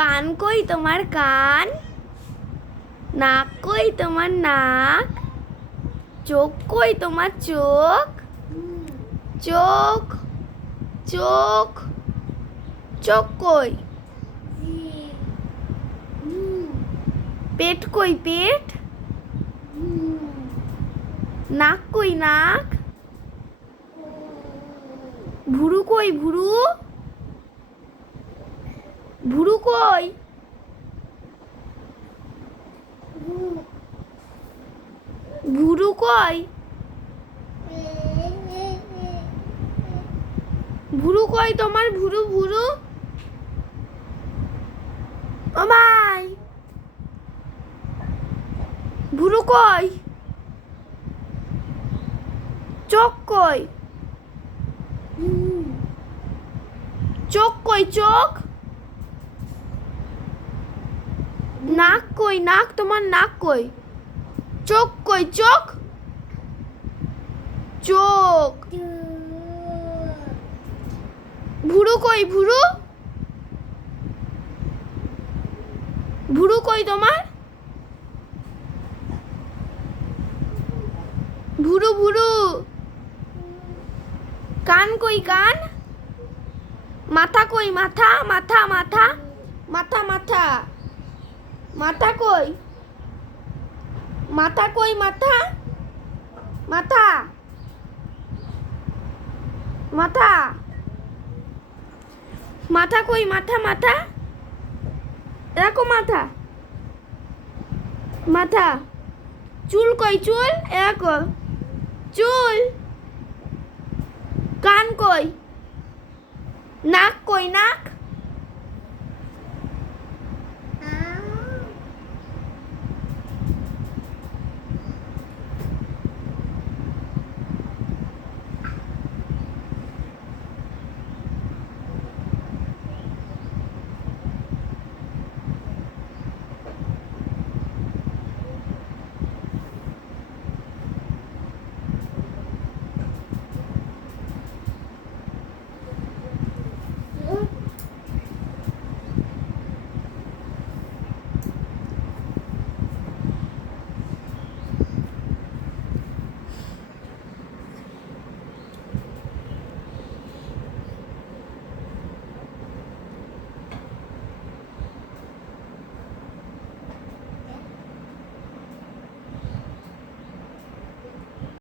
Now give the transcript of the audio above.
কান কই তোমার কান? নাক কই তোমার নাক? চোখ কই তোমার চোখ? চোখ চোখ চোখ কই? পেট কই পেট? নাক কই নাক? ভুরু কই ভুরু? ভুরু কই? ভুরু কই? ভুরু কই তোমার ভুরু ভুরু? ও মাই ভুরু কই? চোখ কই? চোখ কই চোখ? নাক কই নাক তোমার নাক কই? চোখ কই চোখ? চোখ। ভুরু কই ভুরু? ভুরু কই তোমার? ভুরু ভুরু। কান কই কান? মাথা কই মাথা মাথা মাথা মাথা মাথা মাথা কই? মাথা কই মাথা? মাথা মাথা মাথা কই মাথা মাথা? দেখো মাথা মাথা। চুল কই চুল? দেখো চুল। কান কই? নাক কই নাক?